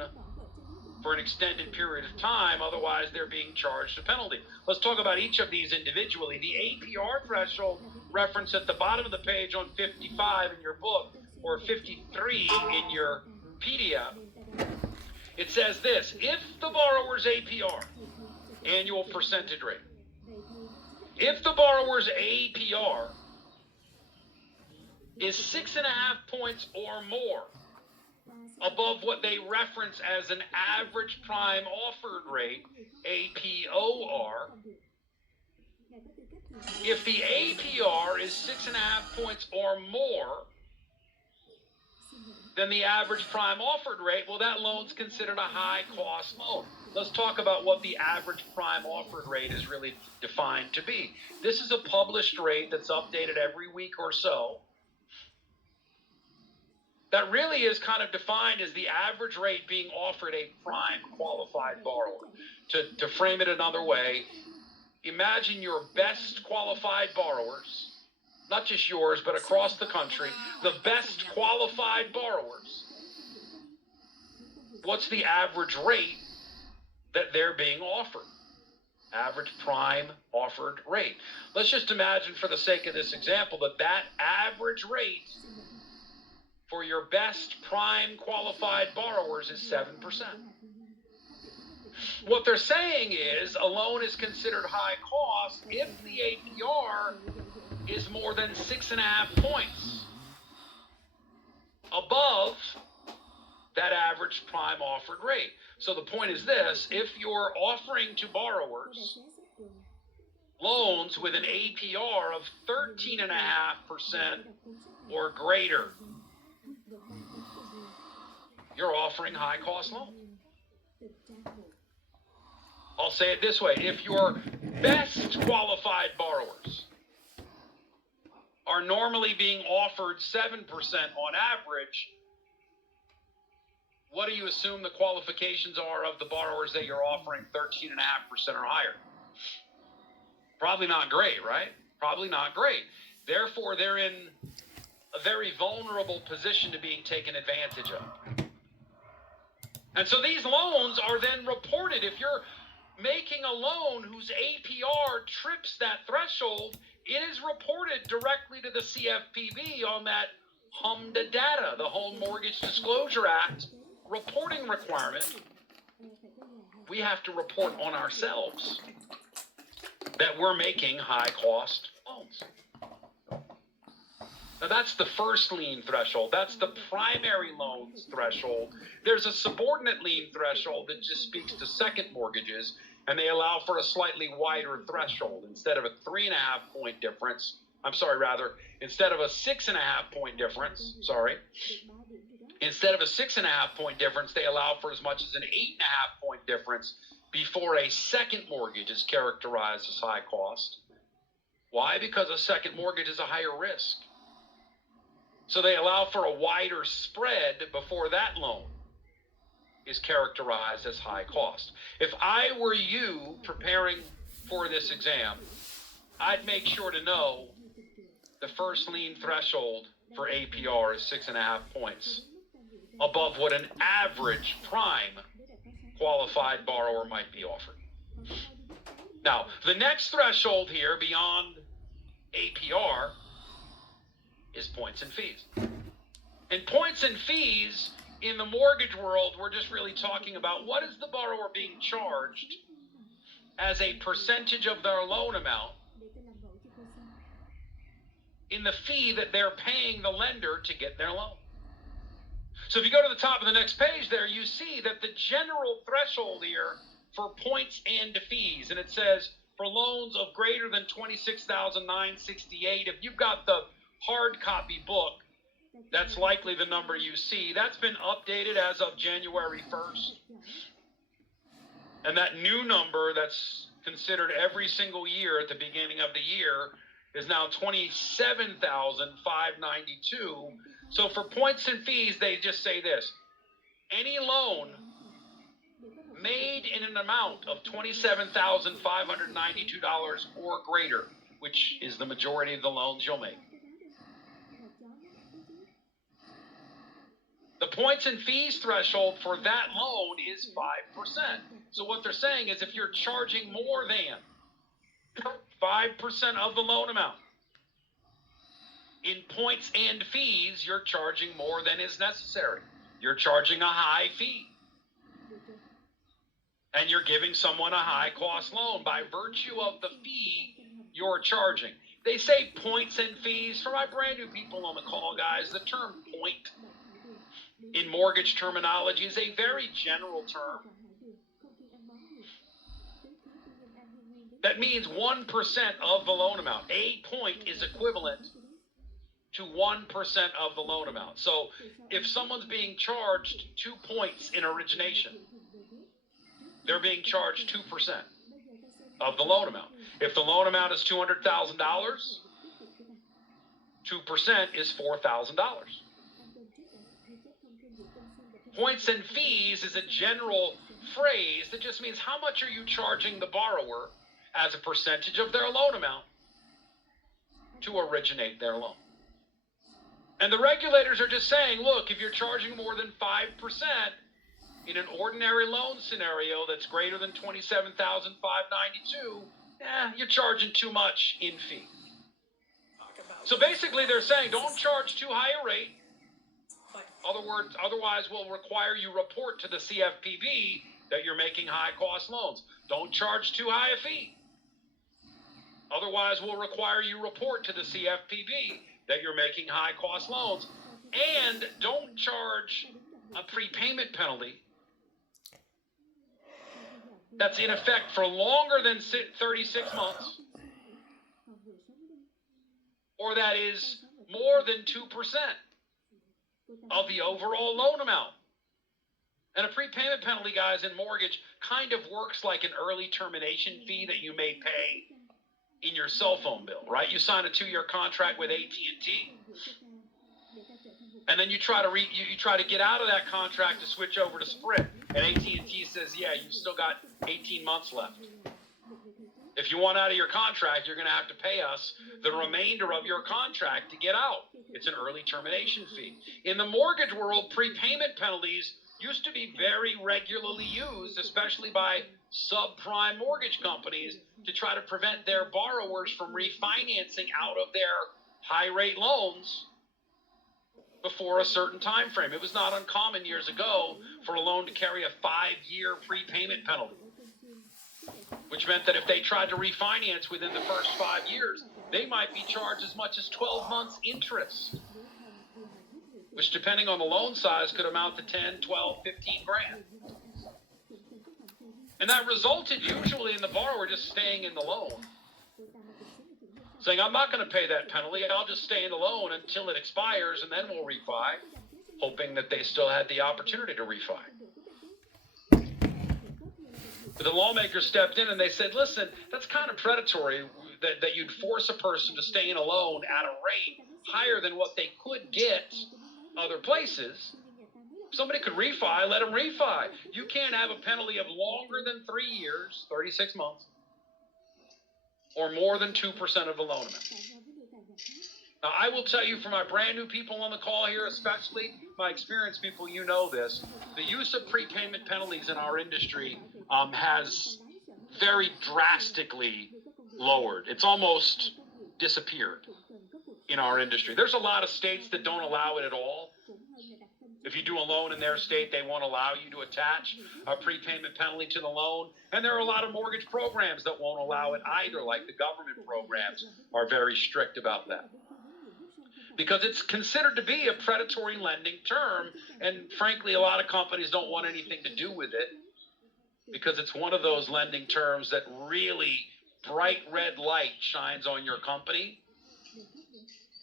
for an extended period of time? Otherwise, they're being charged a penalty. Let's talk about each of these individually. The APR threshold referenced at the bottom of the page on 55 in your book, or 53 in your PDF, it says this: if the borrower's APR, annual percentage rate, if the borrower's APR is 6.5 points or more above what they reference as an average prime offered rate, APOR, if the APR is 6.5 points or more than the average prime offered rate, well, that loan's considered a high-cost loan. Let's talk about what the average prime offered rate is really defined to be. This is a published rate that's updated every week or so. That really is kind of defined as the average rate being offered a prime qualified borrower. To frame it another way, imagine your best qualified borrowers, not just yours, but across the country, the best qualified borrowers. What's the average rate that they're being offered? Average prime offered rate. Let's just imagine, for the sake of this example, that average rate for your best prime qualified borrowers is 7%. What they're saying is a loan is considered high cost if the APR is more than 6.5 points above that average prime offered rate. So the point is this: if you're offering to borrowers loans with an APR of 13.5% or greater, you're offering high-cost loans. I'll say it this way. If your best qualified borrowers are normally being offered 7% on average, what do you assume the qualifications are of the borrowers that you're offering 13.5% or higher? Probably not great, right? Probably not great. Therefore, they're in a very vulnerable position to being taken advantage of. And so these loans are then reported. If you're making a loan whose APR trips that threshold, it is reported directly to the CFPB on that HMDA data, the Home Mortgage Disclosure Act reporting requirement. We have to report on ourselves that we're making high-cost loans. Now, that's the first lien threshold. That's the primary loans threshold. There's a subordinate lien threshold that just speaks to second mortgages, and they allow for a slightly wider threshold. Instead of a 3.5-point difference, instead of a 6.5-point difference, instead of a 6.5-point difference, they allow for as much as an 8.5-point difference before a second mortgage is characterized as high cost. Why? Because a second mortgage is a higher risk. So they allow for a wider spread before that loan is characterized as high cost. If I were you preparing for this exam, I'd make sure to know the first lien threshold for APR is 6.5 points above what an average prime qualified borrower might be offered. Now, the next threshold here beyond APR is points and fees. And points and fees in the mortgage world, we're just really talking about what is the borrower being charged as a percentage of their loan amount in the fee that they're paying the lender to get their loan. So if you go to the top of the next page there, you see that the general threshold here for points and fees, and it says for loans of greater than $26,968, if you've got the hard copy book, that's likely the number you see. That's been updated as of January 1st. And that new number that's considered every single year at the beginning of the year is now $27,592. So for points and fees, they just say this: any loan made in an amount of $27,592 or greater, which is the majority of the loans you'll make, the points and fees threshold for that loan is 5%. So what they're saying is if you're charging more than 5% of the loan amount in points and fees, you're charging more than is necessary. You're charging a high fee. And you're giving someone a high-cost loan by virtue of the fee you're charging. They say points and fees. For my brand new people on the call, guys, the term point in mortgage terminology is a very general term. That means 1% of the loan amount. A point is equivalent to 1% of the loan amount. So if someone's being charged 2 points in origination, they're being charged 2% of the loan amount. If the loan amount is $200,000, 2% is $4,000. Points and fees is a general phrase that just means how much are you charging the borrower as a percentage of their loan amount to originate their loan. And the regulators are just saying, look, if you're charging more than 5% in an ordinary loan scenario that's greater than $27,592, you're charging too much in fee. So basically they're saying don't charge too high a rate. Otherwise we'll require you report to the CFPB that you're making high-cost loans. Don't charge too high a fee. Otherwise we'll require you report to the CFPB that you're making high-cost loans. And don't charge a prepayment penalty that's in effect for longer than 36 months, or that is more than 2% of the overall loan amount. And a prepayment penalty, guys, in mortgage kind of works like an early termination fee that you may pay in your cell phone bill, right? You sign a 2-year contract with AT&T, and then you try to get out of that contract to switch over to Sprint, and AT&T says, yeah, you've still got 18 months left. If you want out of your contract, you're going to have to pay us the remainder of your contract to get out. It's an early termination fee. In the mortgage world, prepayment penalties used to be very regularly used, especially by subprime mortgage companies, to try to prevent their borrowers from refinancing out of their high-rate loans before a certain time frame. It was not uncommon years ago for a loan to carry a 5-year prepayment penalty, which meant that if they tried to refinance within the first 5 years, they might be charged as much as 12 months interest, which, depending on the loan size, could amount to 10, 12, 15 grand. And that resulted usually in the borrower just staying in the loan, saying, I'm not going to pay that penalty, I'll just stay in the loan until it expires, and then we'll refi, hoping that they still had the opportunity to refi. But the lawmakers stepped in and they said, listen, that's kind of predatory that you'd force a person to stay in a loan at a rate higher than what they could get other places. Somebody could refi, let them refi. You can't have a penalty of longer than 3 years, 36 months, or more than 2% of the loan amount. Now, I will tell you, for my brand new people on the call here, especially my experienced people, you know this, the use of prepayment penalties in our industry has very drastically lowered. It's almost disappeared in our industry. There's a lot of states that don't allow it at all. If you do a loan in their state, they won't allow you to attach a prepayment penalty to the loan. And there are a lot of mortgage programs that won't allow it either, like the government programs are very strict about that, because it's considered to be a predatory lending term. And frankly, a lot of companies don't want anything to do with it, because it's one of those lending terms that really bright red light shines on your company,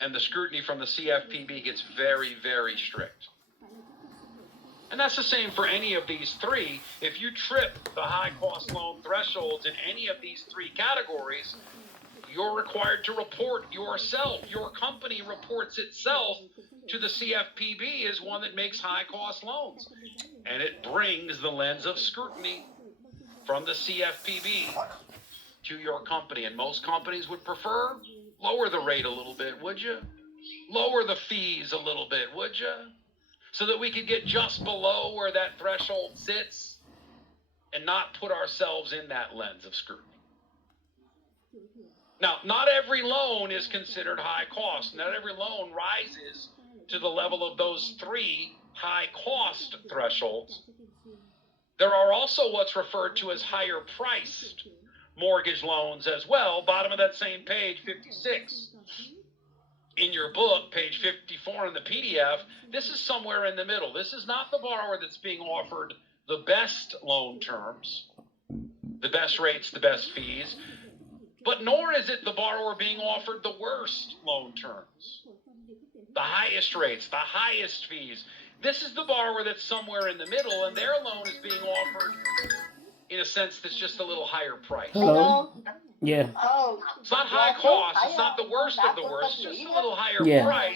and the scrutiny from the CFPB gets very, very strict. And that's the same for any of these three. If you trip the high-cost loan thresholds in any of these three categories, you're required to report yourself. Your company reports itself to the CFPB as one that makes high-cost loans. And it brings the lens of scrutiny from the CFPB to your company. And most companies would prefer lower the rate a little bit, would you? Lower the fees a little bit, would you? So that we could get just below where that threshold sits and not put ourselves in that lens of scrutiny. Now, not every loan is considered high cost. Not every loan rises to the level of those three high cost thresholds. There are also what's referred to as higher priced mortgage loans as well. Bottom of that same page, 56. In your book, page 54 in the PDF, this is somewhere in the middle. This is not the borrower that's being offered the best loan terms, the best rates, the best fees, but nor is it the borrower being offered the worst loan terms, the highest rates, the highest fees. This is the borrower that's somewhere in the middle, and their loan is being offered in a sense that's just a little higher price. Hello? Yeah. It's not high cost, it's not the worst of the worst, it's just a little higher price,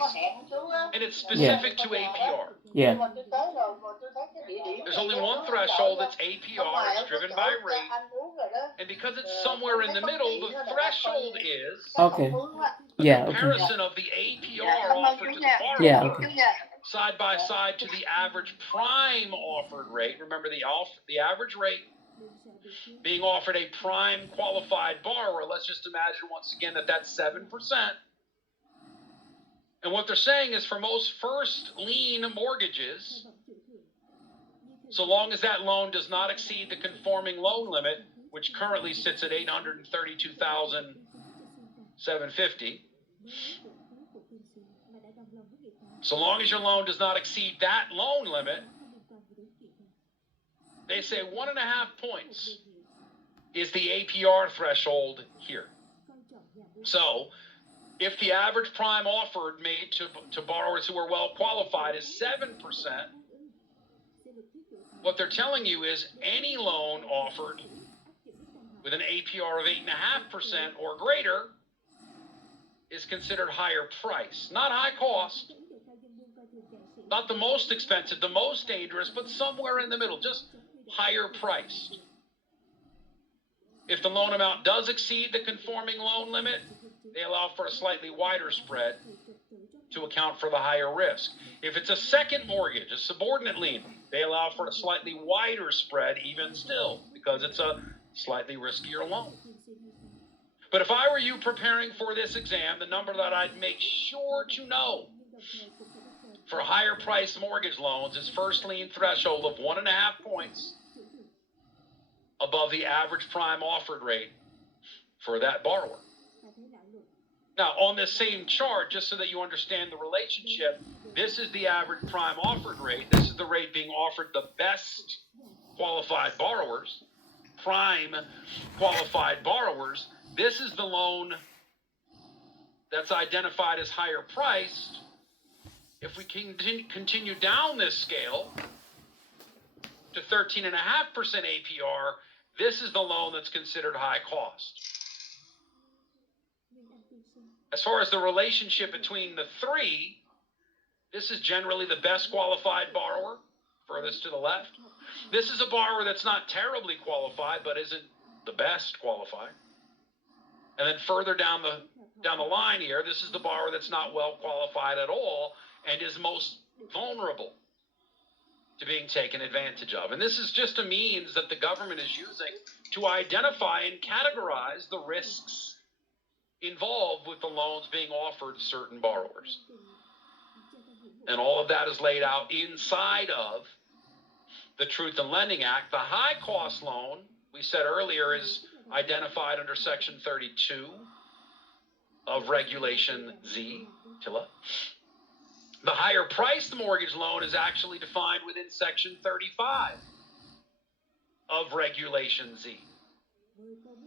and it's specific to APR. Yeah. There's only one threshold, it's APR, it's driven by rate, and because it's somewhere in the middle, the threshold is Okay. Yeah, a okay. comparison of the APR offered to the borrower Yeah, okay. side by side to the average prime offered rate. Remember, the average rate being offered a prime qualified borrower, let's just imagine once again that that's 7%. And what they're saying is, for most first lien mortgages, so long as that loan does not exceed the conforming loan limit, which currently sits at $832,750, so long as your loan does not exceed that loan limit, they say 1.5 points is the APR threshold here. So if the average prime offered made to borrowers who are well qualified is 7%, What they're telling you is any loan offered with an APR of 8.5% or greater is considered higher price, not high cost, not the most expensive, the most dangerous, but somewhere in the middle, just higher priced. If the loan amount does exceed the conforming loan limit, they allow for a slightly wider spread to account for the higher risk. If it's a second mortgage, a subordinate lien, they allow for a slightly wider spread even still, because it's a slightly riskier loan. But if I were you preparing for this exam, the number that I'd make sure to know for higher priced mortgage loans is first lien threshold of 1.5 points above the average prime offered rate for that borrower. Now, on this same chart, just so that you understand the relationship, this is the average prime offered rate. This is the rate being offered the best qualified borrowers, prime qualified borrowers. This is the loan that's identified as higher priced. If we can continue down this scale to 13.5% APR, this is the loan that's considered high cost. As far as the relationship between the three, this is generally the best qualified borrower, furthest to the left. This is a borrower that's not terribly qualified, but isn't the best qualified. And then further down the line here, this is the borrower that's not well qualified at all and is most vulnerable to being taken advantage of. And this is just a means that the government is using to identify and categorize the risks involved with the loans being offered to certain borrowers. And all of that is laid out inside of the Truth in Lending Act. The high cost loan, we said earlier, is identified under Section 32 of Regulation Z, TILA. The higher priced mortgage loan is actually defined within Section 35 of Regulation Z,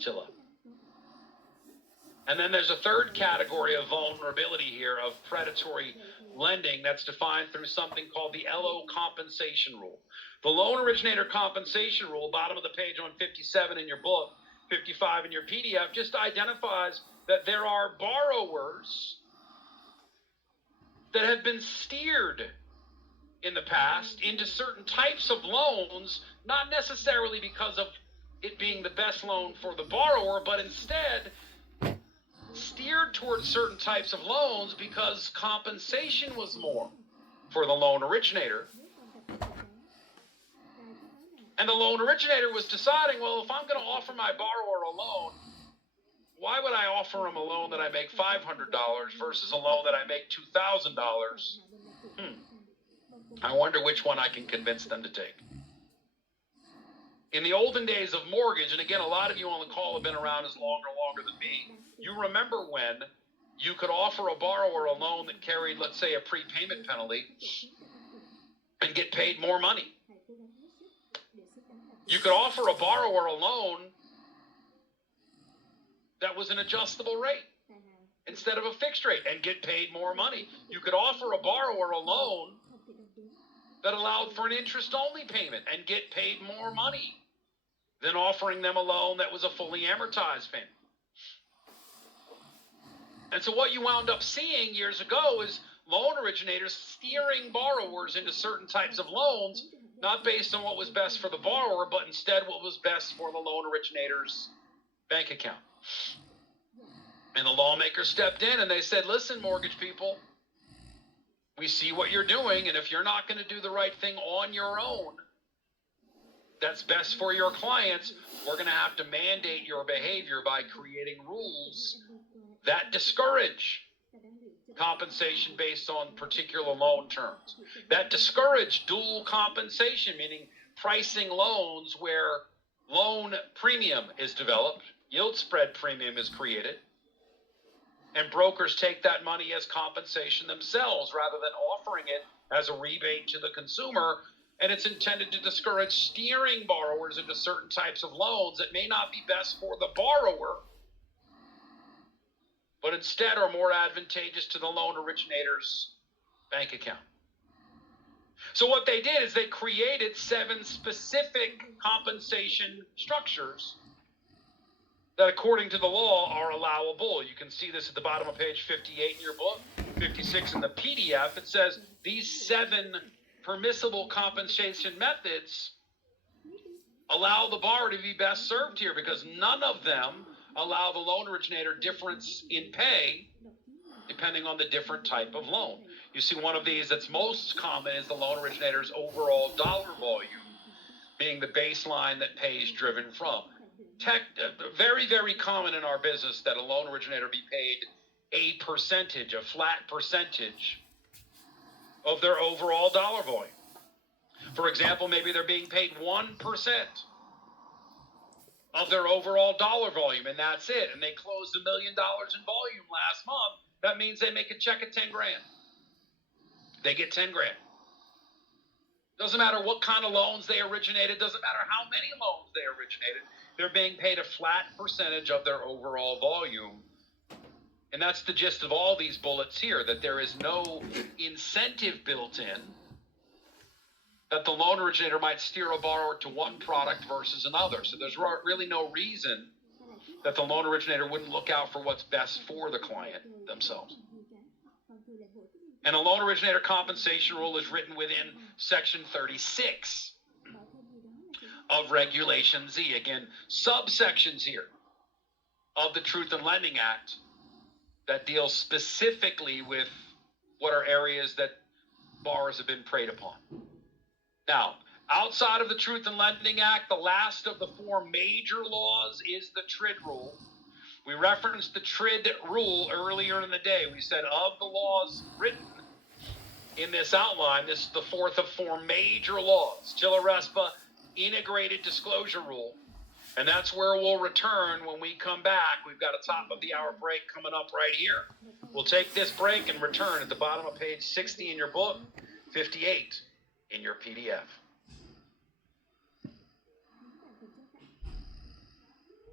TILA. And then there's a third category of vulnerability here of predatory lending that's defined through something called the LO compensation rule. The loan originator compensation rule, bottom of the page on 57 in your book, 55 in your PDF, just identifies that there are borrowers that have been steered in the past into certain types of loans, not necessarily because of it being the best loan for the borrower, but instead steered towards certain types of loans because compensation was more for the loan originator. And the loan originator was deciding, well, if I'm going to offer my borrower a loan, why would I offer him a loan that I make $500 versus a loan that I make $2,000? I wonder which one I can convince them to take. In the olden days of mortgage, and again, a lot of you on the call have been around as long or longer than me, you remember when you could offer a borrower a loan that carried, let's say, a prepayment penalty and get paid more money. You could offer a borrower a loan that was an adjustable rate instead of a fixed rate and get paid more money. You could offer a borrower a loan that allowed for an interest-only payment and get paid more money than offering them a loan that was a fully amortized payment. And so what you wound up seeing years ago is loan originators steering borrowers into certain types of loans, not based on what was best for the borrower, but instead what was best for the loan originator's bank account. And the lawmakers stepped in and they said, listen, mortgage people, we see what you're doing, and if you're not going to do the right thing on your own that's best for your clients, we're going to have to mandate your behavior by creating rules that discourage compensation based on particular loan terms, that discourage dual compensation, meaning pricing loans where loan premium is developed, yield spread premium is created, and brokers take that money as compensation themselves rather than offering it as a rebate to the consumer. And it's intended to discourage steering borrowers into certain types of loans that may not be best for the borrower, but instead are more advantageous to the loan originator's bank account. So what they did is they created 7 specific compensation structures that, according to the law, are allowable. You can see this at the bottom of page 58 in your book, 56 in the PDF. It says these 7 permissible compensation methods allow the borrower to be best served here, because none of them allow the loan originator difference in pay depending on the different type of loan. You see, one of these that's most common is the loan originator's overall dollar volume being the baseline that pay is driven from. Very, very common in our business that a loan originator be paid a percentage, a flat percentage of their overall dollar volume. For example, maybe they're being paid 1% of their overall dollar volume, and that's it. And they closed $1 million in volume last month. That means they make a check of 10 grand. They get 10 grand. Doesn't matter what kind of loans they originated. Doesn't matter how many loans they originated. They're being paid a flat percentage of their overall volume. And that's the gist of all these bullets here, that there is no incentive built in that the loan originator might steer a borrower to one product versus another. So there's really no reason that the loan originator wouldn't look out for what's best for the client themselves. And a loan originator compensation rule is written within Section 36 of Regulation Z. Again, subsections here of the Truth in Lending Act that deal specifically with what are areas that borrowers have been preyed upon. Now, outside of the Truth in Lending Act, the last of the 4 major laws is the TRID rule. We referenced the TRID rule earlier in the day. We said of the laws written in this outline, this is the 4th of 4 major laws, Chiller-RESPA Integrated Disclosure Rule. And that's where we'll return when we come back. We've got a top of the hour break coming up right here. We'll take this break and return at the bottom of page 60 in your book, 58 in your PDF.